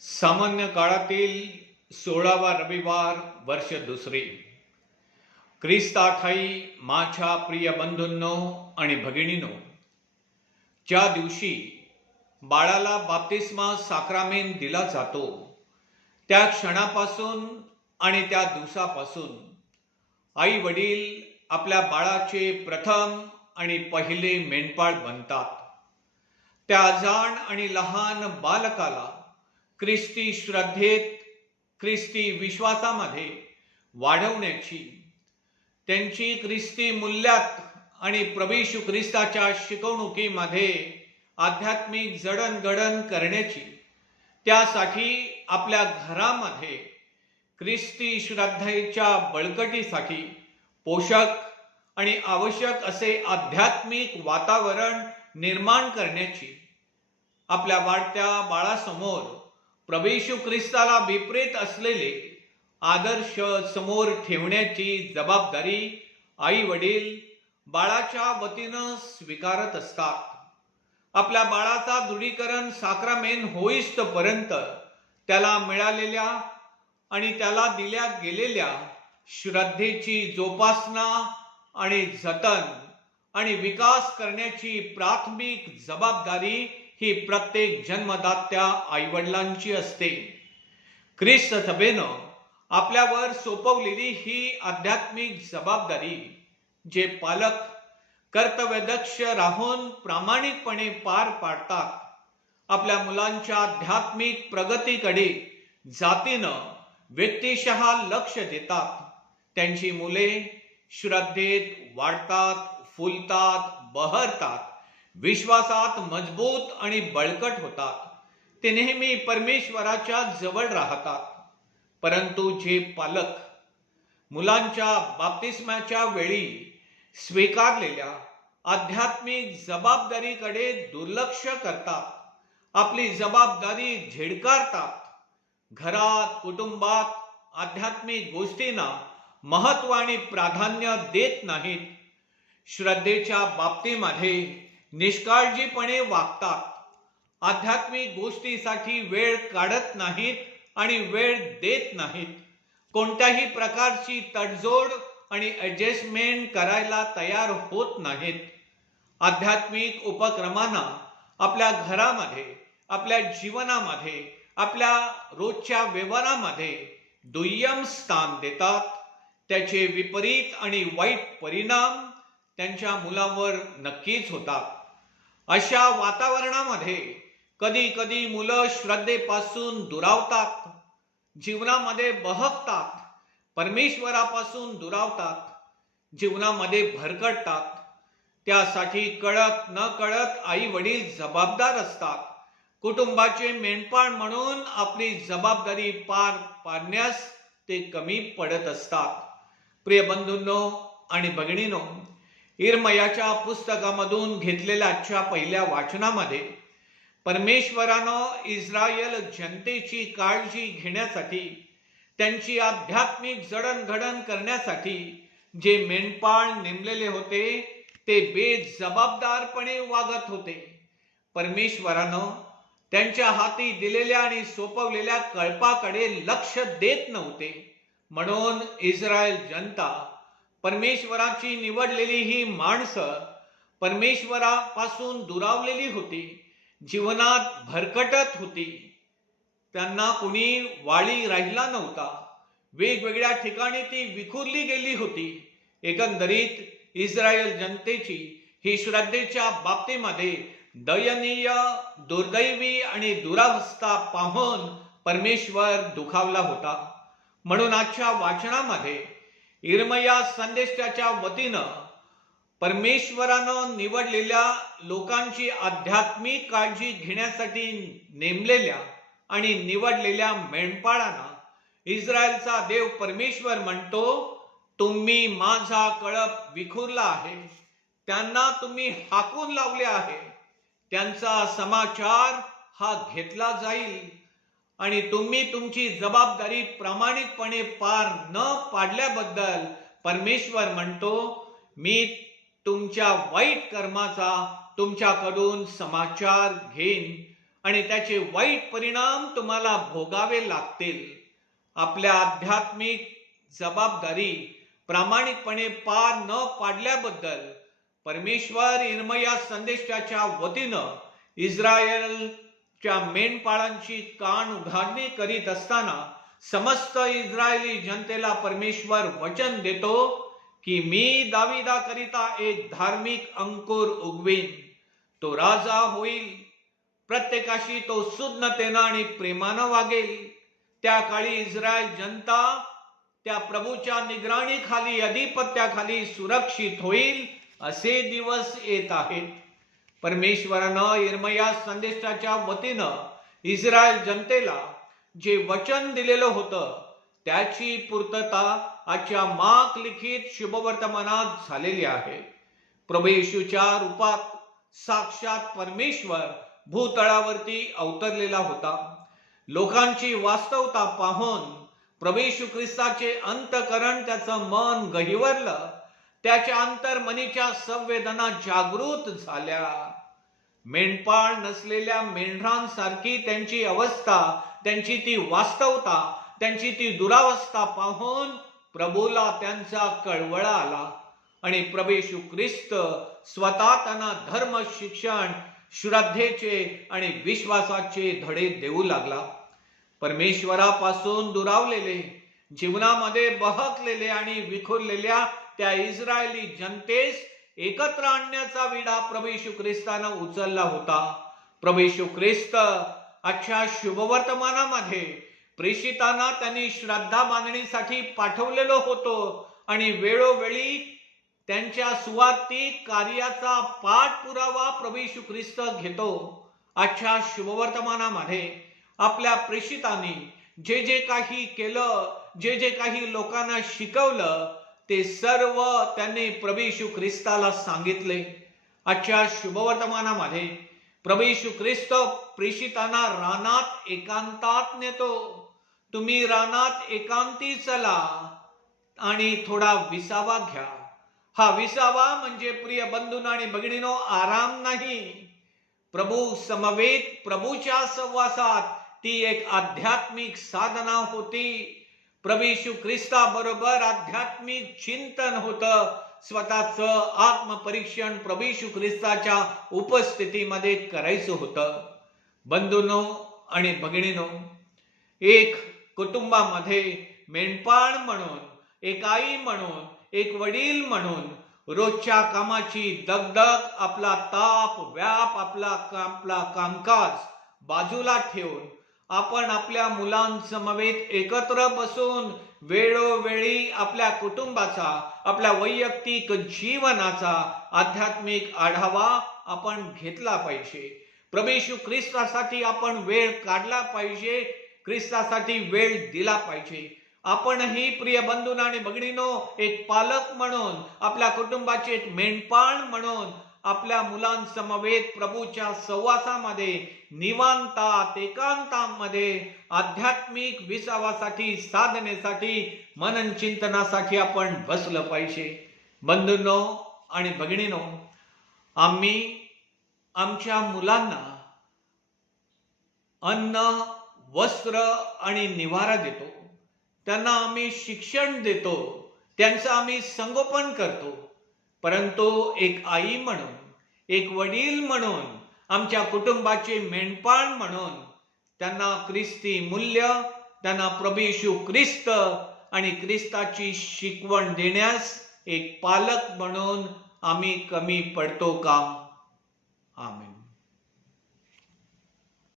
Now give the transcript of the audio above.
सामान्य काळातील सोळावा रविवार वर्ष दुसरे. ख्रिस्ताठाई माझ्या प्रिय बंधूंनो आणि भगिनीनो ज्या दिवशी बाळाला बाप्तिस्मा साक्रामेन दिला जातो त्या क्षणापासून आणि त्या दिवसापासून आई वडील आपल्या बाळाचे प्रथम आणि पहिले मेंढपाळ बनतात. त्या अजाण आणि लहान बालकाला ख्रिस्ती श्रद्धेत ख्रिस्ती विश्वासामध्ये वाढवण्याची त्यांची ख्रिस्ती मूल्यात आणि प्रभू ख्रिस्ताच्या शिकवणुकीमध्ये आध्यात्मिक जडणघडण करण्याची त्यासाठी आपल्या घरामध्ये ख्रिस्ती श्रद्धेच्या बळकटीसाठी पोषक आणि आवश्यक असे आध्यात्मिक वातावरण निर्माण करण्याची आपल्या वाढत्या बाळासमोर प्रभेशू ख्रिस्ताला विपरीत असलेले आदर्श समोर ठेवण्याची जबाबदारी आई वडील बाळाच्या वतीनं स्वीकारत असतात. आपल्या बाळाचा दृढीकरण साक्रामेन होईस्तपर्यंत त्याला मिळालेल्या आणि त्याला दिल्या गेलेल्या श्रद्धेची जोपासना आणि जतन आणि विकास करण्याची प्राथमिक जबाबदारी ही प्रत्येक जन्मदात्या आईवडिलांची असते. ख्रिस्त सभेनं आपल्यावर सोपवलेली ही आध्यात्मिक जबाबदारी जे पालक कर्तव्यदक्ष राहून प्रामाणिकपणे पार पाडतात आपल्या मुलांच्या आध्यात्मिक प्रगतीकडे जातीनं व्यक्तिशः लक्ष देतात. त्यांची मुले श्रद्धेत वाढतात फुलतात बहरतात. विश्वासात मजबूत आणि बळकट होतात. ते नेहमी परमेश्वराच्या जवळ राहतात. परंतु जे पालक मुलांच्या बाप्तिस्म्याच्या वेळी स्वीकारलेल्या आध्यात्मिक जबाबदारीकडे दुर्लक्ष करतात आपली जबाबदारी झिडकारतात घरात कुटुंबात आध्यात्मिक गोष्टींना महत्त्व आणि प्राधान्य देत नाहीत. श्रद्धेच्या बाबतीमध्ये निष्काळजीपणे वागतात. आध्यात्मिक गोष्टीसाठी वेळ काढत नाहीत आणि वेळ देत नाहीत. कोणत्याही प्रकारची तडजोड आणि ॲडजस्टमेंट करायला तयार होत नाहीत. आध्यात्मिक उपक्रमांना आपल्या घरामध्ये आपल्या जीवनामध्ये आपल्या रोजच्या व्यवहारामध्ये दुय्यम स्थान देतात. त्याचे विपरीत आणि वाईट परिणाम त्यांच्या मुलांवर नक्कीच होतात. अशा वातावरणामध्ये कधी कधी मुलं श्रद्धेपासून दुरावतात जीवनामध्ये बहकतात परमेश्वरापासून दुरावतात जीवनामध्ये भरकटतात. त्यासाठी कळत न कळत आई वडील जबाबदार असतात. कुटुंबाचे मेंढपाळ म्हणून आपली जबाबदारी पार पाडण्यास ते कमी पडत असतात. प्रिय बंधूंनो आणि भगिनीनो इरमयाच्या पुस्तकामधून घेतलेल्या आजच्या पहिल्या वाचनामध्ये परमेश्वरानं इस्रायल जनतेची काळजी घेण्यासाठी त्यांची आध्यात्मिक जडणघडण करण्यासाठी जे मेंढपाळ नेमलेले होते ते बेजबाबदारपणे वागत होते. परमेश्वरानं त्यांच्या हाती दिलेल्या आणि सोपवलेल्या कळपाकडे लक्ष देत नव्हते. म्हणून इस्रायल जनता परमेश्वराची निवडलेली ही माणसं परमेश्वरापासून दुरावलेली होती जीवनात भरकटत होती. त्यांना कुणी वाळी राहिला नव्हता. वेगवेगळ्या ठिकाणी ती विखुरली गेली होती. एकंदरीत इस्रायल जनतेची ही श्रद्धेच्या बाबतीमध्ये दयनीय दुर्दैवी आणि दुरावस्था पाहून परमेश्वर दुखावला होता. म्हणून आजच्या वाचनामध्ये इरमया संदेशाच्या वतीनं परमेश्वरानं निवडलेल्या लोकांची आध्यात्मिक काळजी घेण्यासाठी नेमलेल्या आणि निवडलेल्या मेंढपाळांना इस्रायलचा देव परमेश्वर म्हणतो तुम्ही माझा कळप विखुरला आहे. त्यांना तुम्ही हाकून लावले आहे. त्यांचा समाचार हा घेतला जाईल. आणि तुम्ही तुमची जबाबदारी प्रामाणिकपणे पार न पाडल्याबद्दल परमेश्वर म्हणतो मी तुमच्या वाईट कर्माचा तुमच्याकडून समाचार घेईन आणि त्याचे वाईट परिणाम तुम्हाला भोगावे लागतील. आपल्या आध्यात्मिक जबाबदारी प्रामाणिकपणे पार न पाडल्याबद्दल परमेश्वर इर्मया संदेशाच्या वतीनं च्या मेंढपाळांची कान उघाडणी करीत असताना समस्त इस्रायली जनतेला परमेश्वर वचन देतो की मी दाविदा करिता एक धार्मिक अंकुर उगवीन. तो राजा होईल. प्रत्येकाशी तो सुज्ञतेनं आणि प्रेमानं वागेल. त्या काळी इस्रायल जनता त्या प्रभूच्या निगराणीखाली अधिपत्याखाली सुरक्षित होईल असे दिवस येत आहेत. परमेश्वरानं इर्मया संदेशाच्या वतीनं इस्रायल जनतेला जे वचन दिलेलं होतं त्याची पूर्तता आजच्या माक लिखित शुभवर्तमानात झालेली आहे. प्रभू येशूच्या रूपात साक्षात परमेश्वर भूतळावरती अवतरलेला होता. लोकांची वास्तवता पाहून प्रभू येशू ख्रिस्ताचे अंतकरण त्याचं मन गहिवरलं त्याच्या अंतर्मनीच्या संवेदना जागृत झाल्या. मेंढपाळ नसलेल्या मेंढरांसारखी त्यांची अवस्था त्यांची ती वास्तवता त्यांची ती दुरावस्था पाहून प्रभूला त्यांचा कळवळा आला आणि प्रभेशू ख्रिस्त स्वतः त्यांना धर्म शिक्षण श्रद्धेचे आणि विश्वासाचे धडे देऊ लागला. परमेश्वरापासून दुरावलेले जीवनामध्ये बहकलेले आणि विखुरलेल्या त्या इस्रायली जनतेस एकत्र आणण्याचा विडा प्रभू येशू ख्रिस्तानं उचलला होता. प्रभू ख्रिस्त अच्छा शुभवर्तमानामध्ये प्रेषितांना त्यांनी श्रद्धा बांधणीसाठी पाठवलेलो होतो आणि वेळोवेळी त्यांच्या सुवार्थिक कार्याचा पाठपुरावा प्रभू ख्रिस्त घेतो. आजच्या शुभवर्तमानामध्ये आपल्या प्रेषितांनी जे जे काही केलं जे जे काही लोकांना शिकवलं ते सर्व त्यांनी प्रभू येशू ख्रिस्ताला सांगितले. आजच्या शुभवर्तमानामध्ये प्रभू येशू ख्रिस्त प्रेषितांना रानात एकांतात नेतो. तुम्ही रानात एकांती चला आणि थोडा विसावा घ्या. हा विसावा म्हणजे प्रिय बंधून आणि भगिनीनो आराम नाही. प्रभू समवेत प्रभूच्या सहवासात ती एक आध्यात्मिक साधना होती. प्रभू ख्रिस्ताबरोबर आध्यात्मिक चिंतन होतं. स्वतःच आत्मपरीक्षण प्रभू ख्रिस्ताच्या उपस्थितीमध्ये करायचं होतं. बंधूनो आणि भगिनीनो एक कुटुंबामध्ये मेंढपाळ म्हणून एक आई म्हणून एक वडील म्हणून रोजच्या कामाची दगदग आपला ताप व्याप आपला आपला कामकाज बाजूला ठेवून आपण आपल्या मुलांसमवेत एकत्र बसून वेळोवेळी आपल्या कुटुंबाचा आपल्या वैयक्तिक जीवनाचा आध्यात्मिक आढावा आपण घेतला पाहिजे. प्रभेशू ख्रिस्तासाठी आपण वेळ काढला पाहिजे ख्रिस्तासाठी वेळ दिला पाहिजे. आपणही प्रिय बंधून आणि भगिनीनो एक पालक म्हणून आपल्या कुटुंबाचे एक मेंढपाळ म्हणून आपल्या मुलांसमवेत प्रभूच्या सहवासामध्ये निवांतात एकांतामध्ये आध्यात्मिक विसावासाठी साधनेसाठी मनन चिंतनासाठी आपण बसलं पाहिजे. बंधूंनो आणि भगिनीनो आम्ही आमच्या मुलांना अन्न वस्त्र आणि निवारा देतो. त्यांना आम्ही शिक्षण देतो. त्यांचं आम्ही संगोपन करतो. परंतु एक आई म्हणून एक वडील म्हणून आमच्या कुटुंबाचे मेंढपाळ म्हणून त्यांना ख्रिस्ती मूल्य त्यांना प्रभू येशू ख्रिस्त आणि ख्रिस्ताची शिकवण देण्यास एक पालक म्हणून आम्ही कमी पडतो का? आम्ही